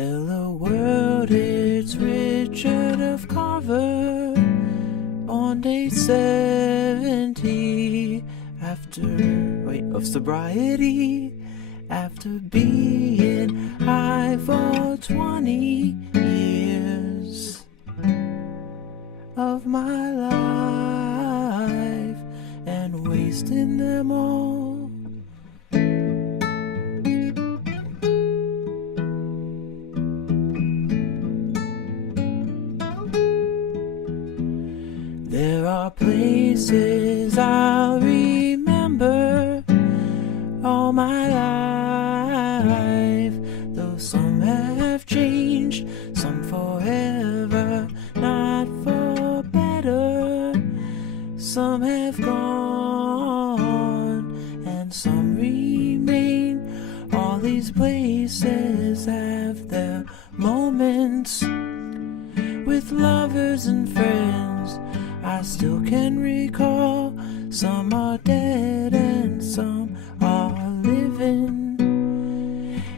Hello world, it's Richard of Carver on day 70 of sobriety, after being high for 20 years of my life and wasting them all. There are places I'll remember all my life, though some have changed, some forever, not for better. Some have gone and some remain. All these places have their moments with lovers and friends I still can recall. Some are dead and some are living.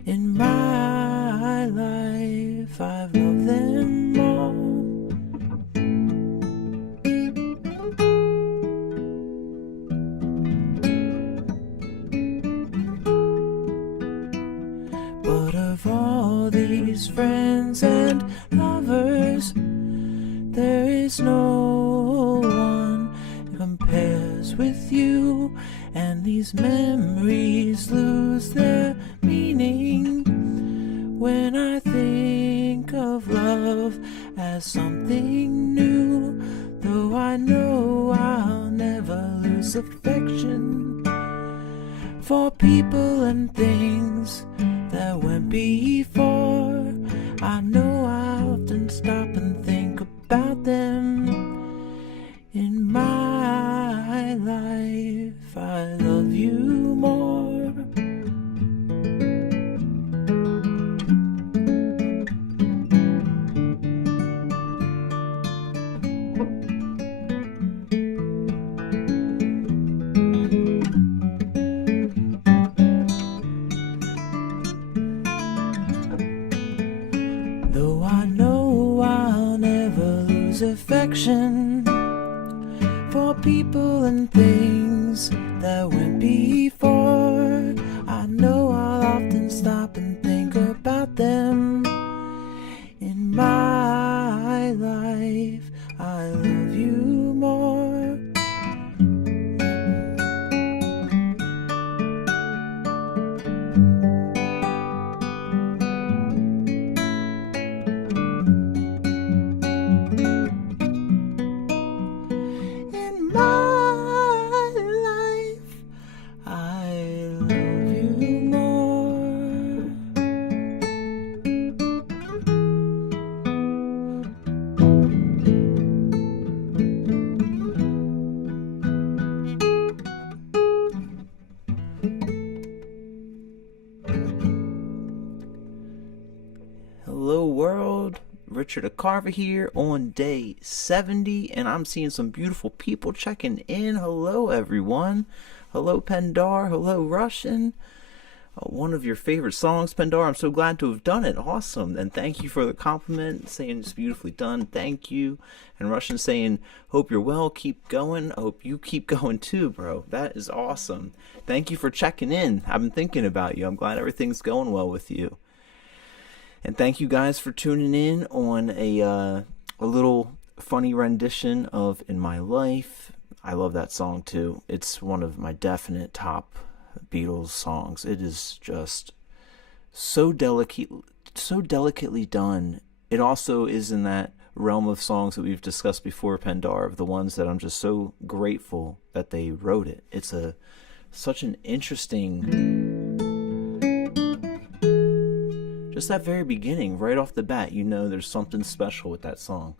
In my life, I've loved them all. But of all these friends and lovers, there is no one compares with you, and these memories lose their meaning when I think of love as something new. Though I know I'll never lose affection for people and things that went before. I know I often stop and think about them. In my life, I love you more. Though I know I'll never lose affection for people and things that went before, I know I'll often stop and think about them. In my life, I love you more. Hello world, Richard Carver here on day 70, and I'm seeing some beautiful people checking in. Hello everyone. Hello Pendar. Hello Russian. One of your favorite songs, Pendar. I'm so glad to have done it. Awesome. And thank you for the compliment, saying it's beautifully done. Thank you. And Russian saying, hope you're well, keep going. I hope you keep going too, bro. That is awesome. Thank you for checking in. I've been thinking about you. I'm glad everything's going well with you. And thank you guys for tuning in on a little funny rendition of In My Life. I love that song too. It's one of my definite top Beatles songs. It is just so delicately done. It also is in that realm of songs that we've discussed before, Pendar, of the ones that I'm just so grateful that they wrote it. It's such an interesting... Just that very beginning, right off the bat, you know there's something special with that song.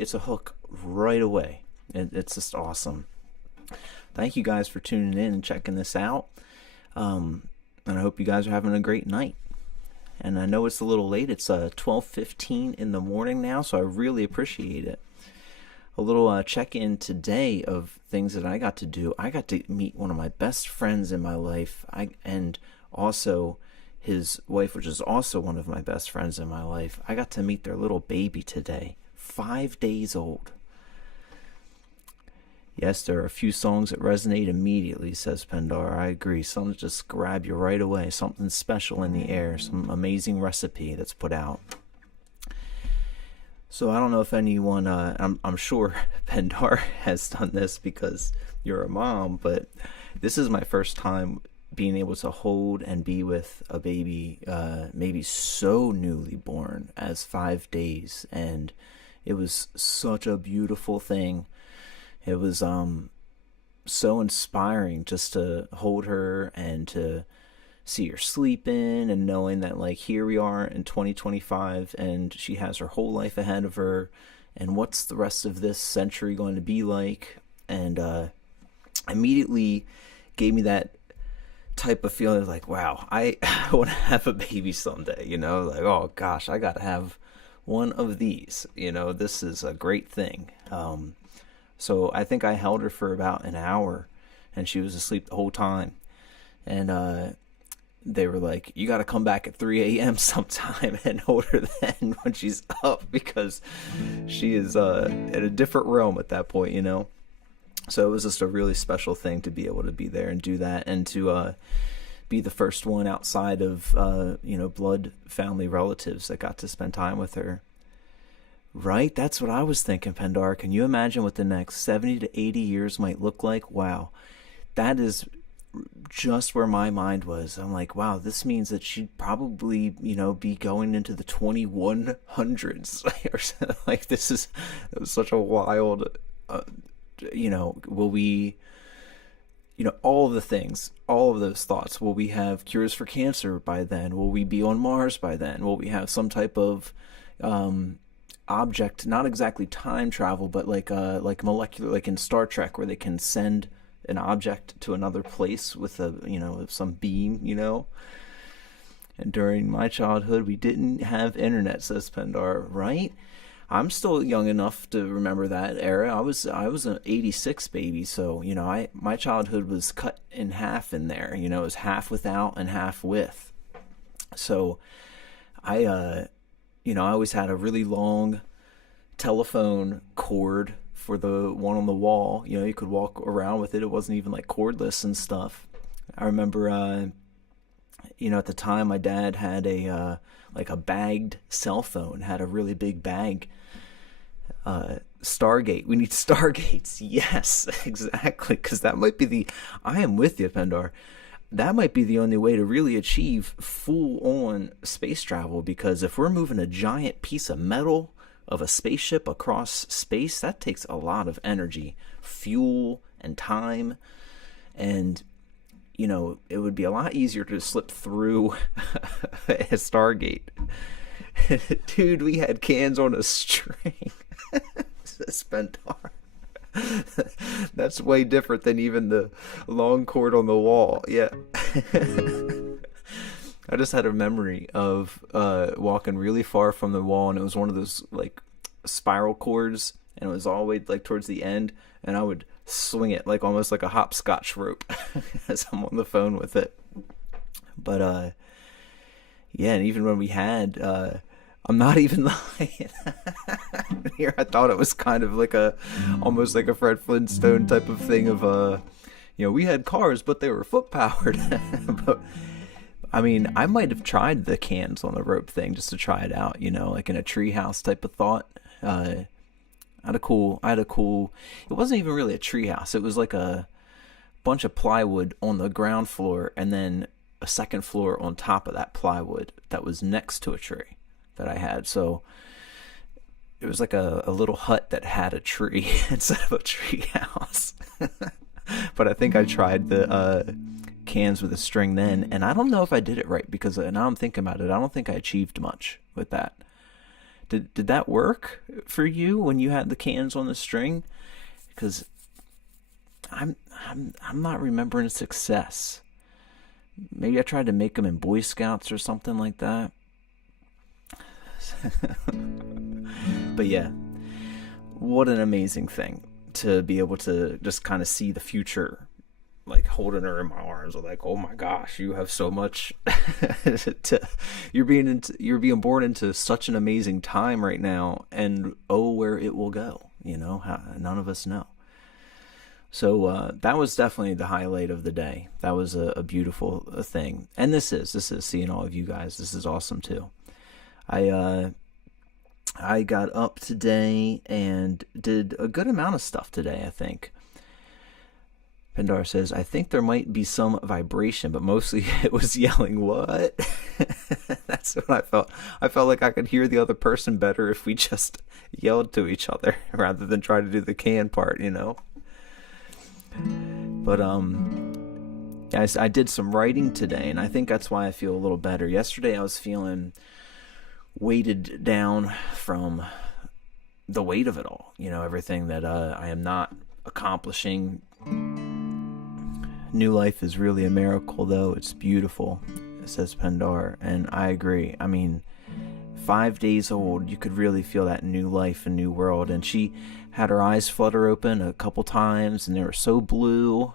It's a hook right away. It's just awesome. Thank you guys for tuning in and checking this out. And I hope you guys are having a great night. And I know it's a little late. It's 12:15 in the morning now, so I really appreciate it. a little check-in today of things that I got to do. I got to meet one of my best friends in my life, and also his wife, which is also one of my best friends in my life. I got to meet their little baby today, 5 days old. Yes, there are a few songs that resonate immediately, says Pendar. I agree. Some just grab you right away. Something special in the air. Some amazing recipe that's put out. So I don't know if anyone, I'm sure Pendar has done this because you're a mom, but this is my first time being able to hold and be with a baby, maybe so newly born as 5 days. And it was such a beautiful thing. It was so inspiring just to hold her and to see her sleeping, and knowing that, like, here we are in 2025 and she has her whole life ahead of her, and what's the rest of this century going to be like. And immediately gave me that type of feeling like, wow, I want to have a baby someday, like, oh gosh, I gotta have one of these, this is a great thing. So I think I held her for about an hour, and she was asleep the whole time. And they were like, you got to come back at 3 a.m. sometime and hold her then when she's up, because she is in a different realm at that point, So it was just a really special thing to be able to be there and do that, and to be the first one outside of, blood family relatives that got to spend time with her. Right? That's what I was thinking, Pendar. Can you imagine what the next 70 to 80 years might look like? Wow. That is just where my mind was. I'm like, wow, this means that she'd probably, be going into the 2100s. Or something. Like, it was such a wild, will we, all of the things, all of those thoughts. Will we have cures for cancer by then? Will we be on Mars by then? Will we have some type of, object, not exactly time travel, but like molecular, like in Star Trek, where they can send an object to another place with some beam, And during my childhood, we didn't have internet, says Pendar. Right? I'm still young enough to remember that era. I was an '86 baby, so my childhood was cut in half in there. It was half without and half with. So I always had a really long telephone cord for the one on the wall. You could walk around with it. It wasn't even like cordless and stuff. I remember, at the time my dad had a bagged cell phone, had a really big bag. Stargate. We need Stargates. Yes, exactly. Because that might be I am with you, Pendar. That might be the only way to really achieve full-on space travel, because if we're moving a giant piece of metal of a spaceship across space, that takes a lot of energy, fuel, and time. And, it would be a lot easier to slip through a Stargate. Dude, we had cans on a string. Pendar. That's way different than even the long cord on the wall. Yeah. I just had a memory of walking really far from the wall, and it was one of those like spiral cords, and it was all the way like towards the end, and I would swing it like almost like a hopscotch rope as I'm on the phone with it. But yeah, and even when we had I'm not even lying. Here, I thought it was kind of like almost like a Fred Flintstone type of thing of, we had cars, but they were foot powered. But I mean, I might have tried the cans on the rope thing just to try it out, like in a treehouse type of thought. I had a cool, it wasn't even really a treehouse. It was like a bunch of plywood on the ground floor, and then a second floor on top of that plywood that was next to a tree that I had. So it was like a little hut that had a tree instead of a tree house. But I think I tried the cans with a string then, and I don't know if I did it right, because now I'm thinking about it, I don't think I achieved much with that. Did that work for you when you had the cans on the string? Because I'm not remembering success. Maybe I tried to make them in Boy Scouts or something like that. But yeah, what an amazing thing to be able to just kind of see the future, like holding her in my arms, like, oh my gosh, you have so much to, you're being born into such an amazing time right now, and oh, where it will go, none of us know. So that was definitely the highlight of the day. That was a beautiful thing, and this is seeing all of you guys. This is awesome too. I got up today and did a good amount of stuff today, I think. Pendar says, I think there might be some vibration, but mostly it was yelling, what? That's what I felt. I felt like I could hear the other person better if we just yelled to each other rather than try to do the can part, But I did some writing today, and I think that's why I feel a little better. Yesterday I was feeling weighted down from the weight of it all, everything that I am not accomplishing. New life is really a miracle, though. It's beautiful, says Pendar, and I agree. I mean, 5 days old, you could really feel that new life and new world. And she had her eyes flutter open a couple times, and they were so blue,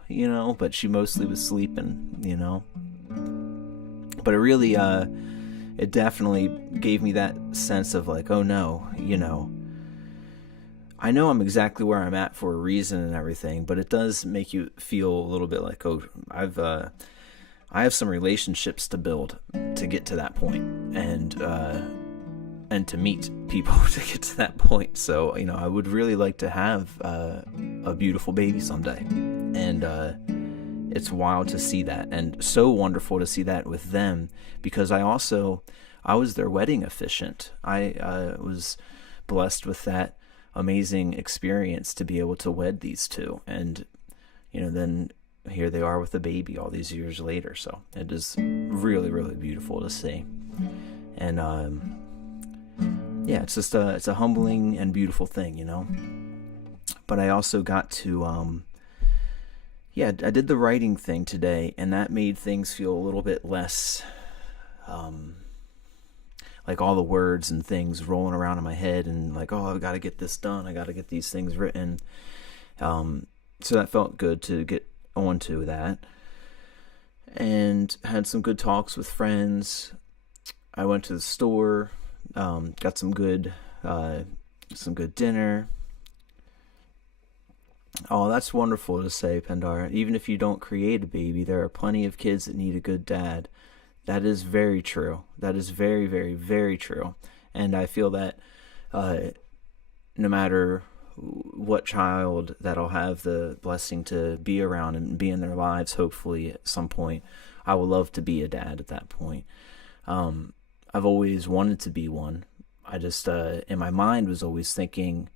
but she mostly was sleeping, But it really, it definitely gave me that sense of like, oh no, I know I'm exactly where I'm at for a reason and everything, but it does make you feel a little bit like, oh, I have some relationships to build to get to that point, and to meet people to get to that point. So, I would really like to have a beautiful baby someday, and it's wild to see that, and so wonderful to see that with them, because I was their wedding officiant. I was blessed with that amazing experience to be able to wed these two, and then here they are with a baby all these years later. So it is really, really beautiful to see, and it's just it's a humbling and beautiful thing, But I also got to I did the writing thing today, and that made things feel a little bit less like all the words and things rolling around in my head, and like, oh, I've got to get this done. I got to get these things written. So that felt good to get onto that, and had some good talks with friends. I went to the store, got some good dinner. Oh, that's wonderful to say, Pendar. Even if you don't create a baby, there are plenty of kids that need a good dad. That is very true. That is very, very, very true. And I feel that no matter what child that I'll have the blessing to be around and be in their lives, hopefully at some point, I will love to be a dad at that point. I've always wanted to be one. I just, in my mind, was always thinking,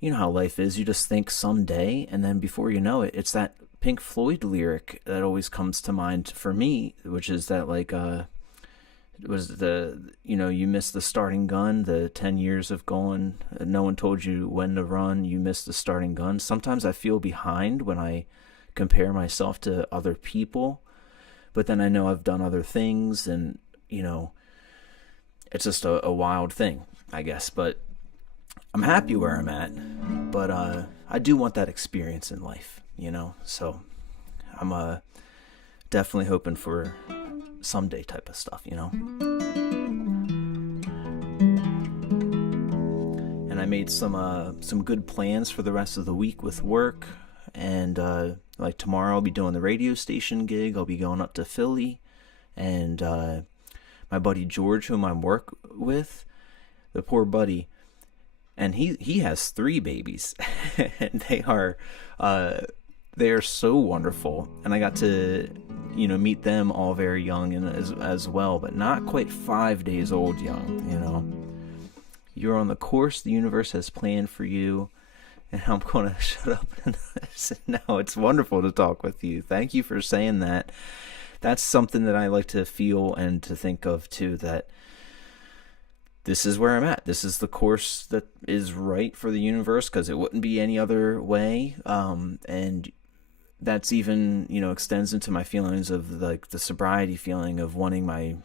you know how life is. You just think someday, and then before you know it, it's that Pink Floyd lyric that always comes to mind for me, which is that like it was you missed the starting gun, the 10 years of going, no one told you when to run, you missed the starting gun. Sometimes I feel behind when I compare myself to other people, but then I know I've done other things, and it's just a wild thing, I guess. But I'm happy where I'm at, but I do want that experience in life, so I'm definitely hoping for someday type of stuff, And I made some good plans for the rest of the week with work, and like tomorrow I'll be doing the radio station gig. I'll be going up to Philly, and my buddy George, whom I work with, the poor buddy, and he has 3 babies, and they are so wonderful, and I got to meet them all very young and as well, but not quite 5 days old young. You're on the course the universe has planned for you, and I'm gonna shut up and listen. No, it's wonderful to talk with you. Thank you for saying that. That's something that I like to feel and to think of too, that this is where I'm at. This is the course that is right for the universe, because it wouldn't be any other way. And that's even, extends into my feelings of like the sobriety feeling of wanting my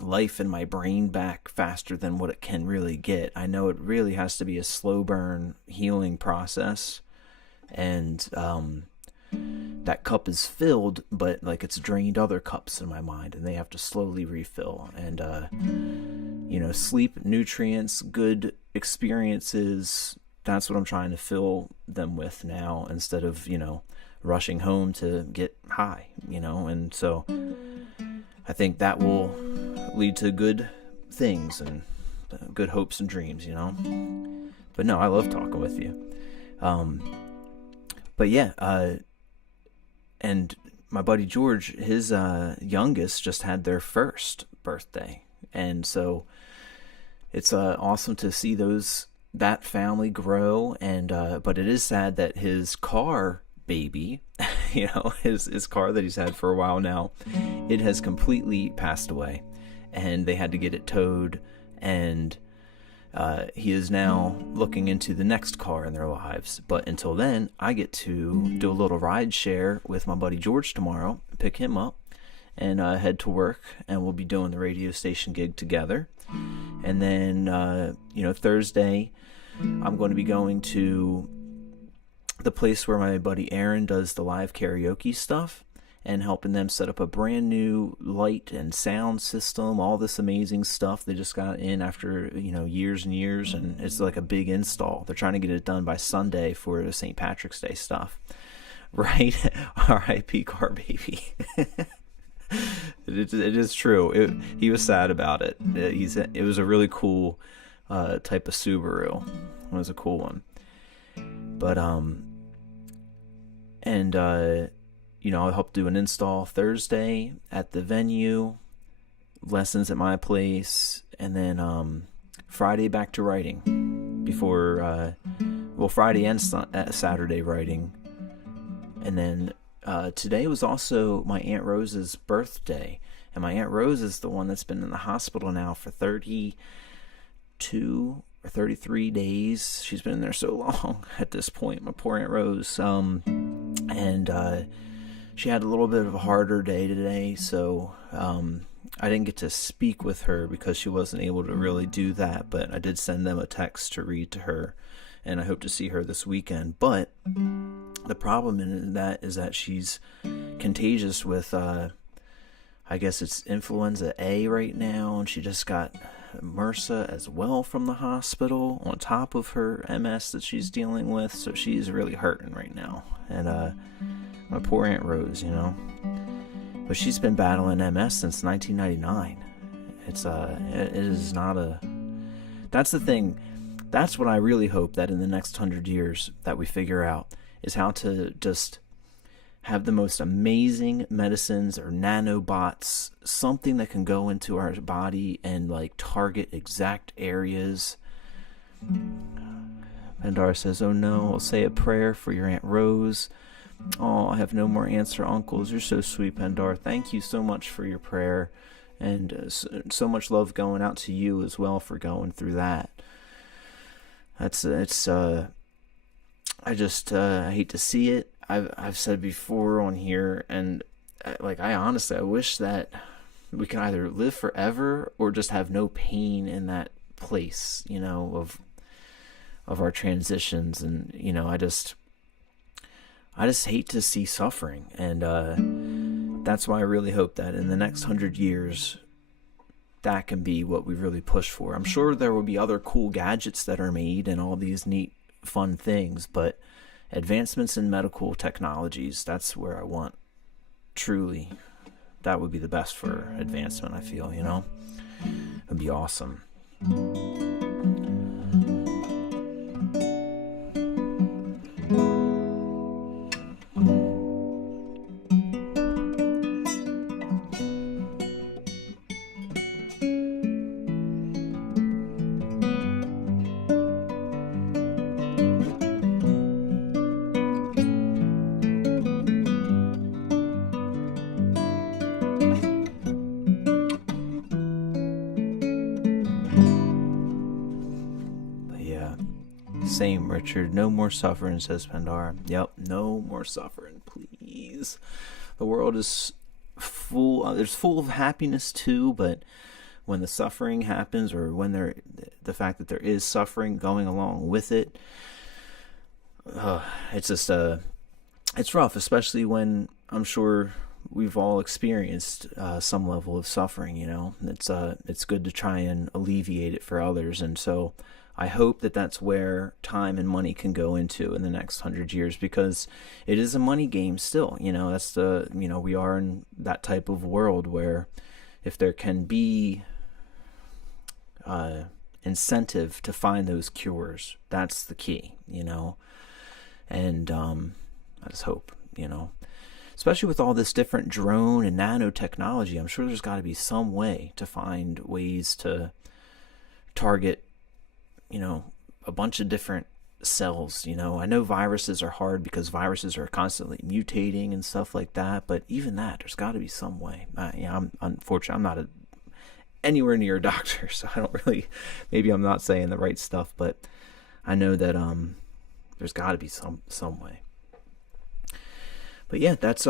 life in my brain back faster than what it can really get. I know it really has to be a slow burn healing process, and that cup is filled, but like it's drained other cups in my mind, and they have to slowly refill. And sleep, nutrients, good experiences, that's what I'm trying to fill them with now, instead of rushing home to get high. And so I think that will lead to good things and good hopes and dreams. But no, I love talking with you. But yeah, and my buddy George, his youngest just had their first birthday, and so it's awesome to see that family grow. And but it is sad that his car baby, his car that he's had for a while now, it has completely passed away, and they had to get it towed, and he is now looking into the next car in their lives. But until then, I get to do a little ride share with my buddy George tomorrow, pick him up, and head to work, and we'll be doing the radio station gig together. And then, Thursday, I'm going to be going to the place where my buddy Aaron does the live karaoke stuff, and helping them set up a brand new light and sound system, all this amazing stuff they just got in after, years and years, and it's like a big install. They're trying to get it done by Sunday for the St. Patrick's Day stuff. Right? R.I.P. Car Baby. It is true. He was sad about it. It was a really cool type of Subaru. It was a cool one. But, I'll help do an install Thursday at the venue, lessons at my place, and then Friday back to writing before, Friday and Saturday writing. And then today was also my Aunt Rose's birthday, and my Aunt Rose is the one that's been in the hospital now for 32 or 33 days. She's been in there so long at this point, my poor Aunt Rose. And she had a little bit of a harder day today, so I didn't get to speak with her because she wasn't able to really do that, but I did send them a text to read to her, and I hope to see her this weekend. But the problem in that is that she's contagious with, I guess it's influenza A right now, and she just got MRSA as well from the hospital on top of her MS that she's dealing with, so she's really hurting right now. And my poor Aunt Rose, but she's been battling MS since 1999. It is not a, that's the thing. That's what I really hope that in the next 100 years that we figure out, is how to just have the most amazing medicines or nanobots, something that can go into our body and like target exact areas. Pendar says, "Oh no, I'll say a prayer for your Aunt Rose." Oh, I have no more aunts or uncles. You're so sweet, Pendar. Thank you so much for your prayer, and so much love going out to you as well for going through that. I hate to see it. I've said before on here, and I wish that we can either live forever or just have no pain in that place, of our transitions. And I just hate to see suffering, and that's why I really hope that in the next 100 years that can be what we really push for. I'm sure there will be other cool gadgets that are made and all these neat fun things, but advancements in medical technologies, that's where I want, truly, that would be the best for advancement, I feel. It'd be awesome. Same, Richard. No more suffering, says Pandara. Yep, no more suffering, please. The world is full. There's full of happiness too, but when the suffering happens, or when the fact that there is suffering going along with it, it's just it's rough, especially when I'm sure we've all experienced some level of suffering. It's good to try and alleviate it for others, and so I hope that that's where time and money can go into in the next 100 years, because it is a money game still. That's we are in that type of world where if there can be incentive to find those cures, that's the key. And I just hope, especially with all this different drone and nanotechnology, I'm sure there's got to be some way to find ways to target a bunch of different cells. I know viruses are hard because viruses are constantly mutating and stuff like that, but even that, there's got to be some way. Unfortunately, I'm not anywhere near a doctor, so I don't really, maybe I'm not saying the right stuff, but I know that there's got to be some way. But yeah, that's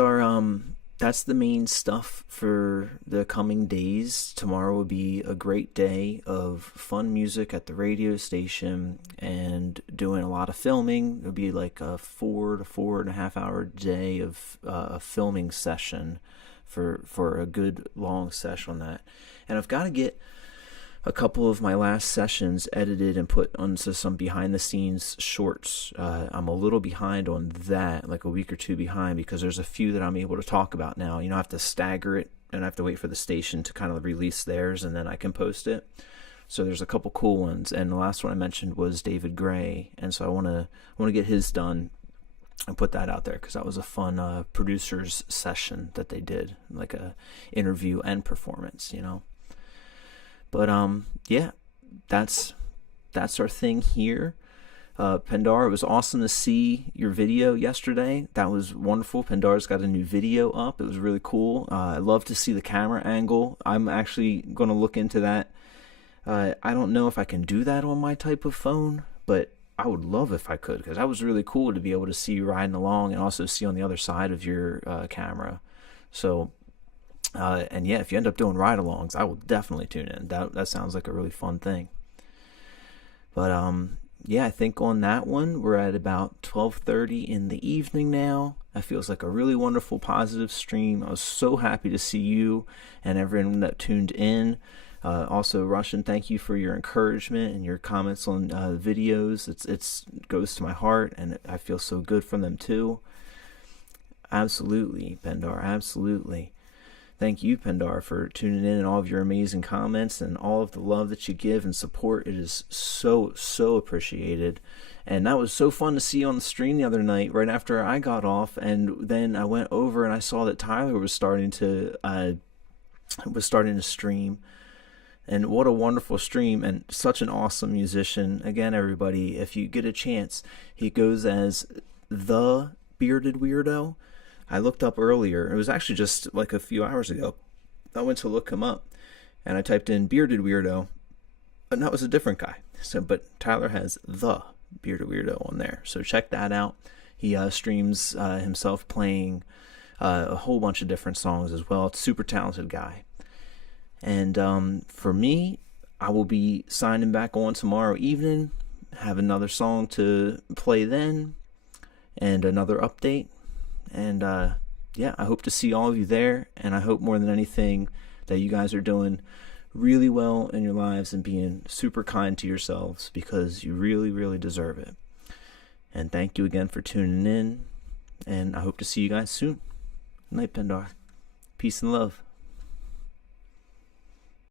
the main stuff for the coming days. Tomorrow will be a great day of fun music at the radio station and doing a lot of filming. It'll be like a 4 to 4.5 hour day of a filming session for a good long session on that. And I've got to get a couple of my last sessions edited and put onto some behind the scenes shorts. I'm a little behind on that, like a week or two behind, because there's a few that I'm able to talk about now. I have to stagger it, and I have to wait for the station to kind of release theirs, and then I can post it. So there's a couple cool ones, and the last one I mentioned was David Gray, and so I want to get his done and put that out there, because that was a fun producers session that they did, like a interview and performance. But yeah, that's our thing here. Pendar, it was awesome to see your video yesterday. That was wonderful. Pendar's got a new video up. It was really cool. I love to see the camera angle. I'm actually going to look into that. I don't know if I can do that on my type of phone, but I would love if I could, because that was really cool to be able to see you riding along and also see on the other side of your camera. So and yeah, if you end up doing ride-alongs, I will definitely tune in. That sounds like a really fun thing. But yeah, I think on that one, we're at about 12:30 in the evening now. That feels like a really wonderful, positive stream. I was so happy to see you and everyone that tuned in. Also, Russian, thank you for your encouragement and your comments on videos. It's goes to my heart, and I feel so good from them too. Absolutely, Pendar, absolutely. Thank you, Pendar, for tuning in and all of your amazing comments and all of the love that you give and support. It is so appreciated. And that was so fun to see on the stream the other night, right after I got off. And then I went over and I saw that Tyler was starting to stream. And what a wonderful stream, and such an awesome musician. Again, everybody, if you get a chance, he goes as the Bearded Weirdo. I looked up earlier. It was actually just like a few hours ago. I went to look him up, and I typed in Bearded Weirdo, and that was a different guy. But Tyler has the Bearded Weirdo on there, so check that out. He streams himself playing a whole bunch of different songs as well. It's a super talented guy. And for me, I will be signing back on tomorrow evening, have another song to play then, and another update. And yeah, I hope to see all of you there, and I hope more than anything that you guys are doing really well in your lives and being super kind to yourselves, because you really deserve it. And thank you again for tuning in, and I hope to see you guys soon. Good night, Pendar. Peace and love.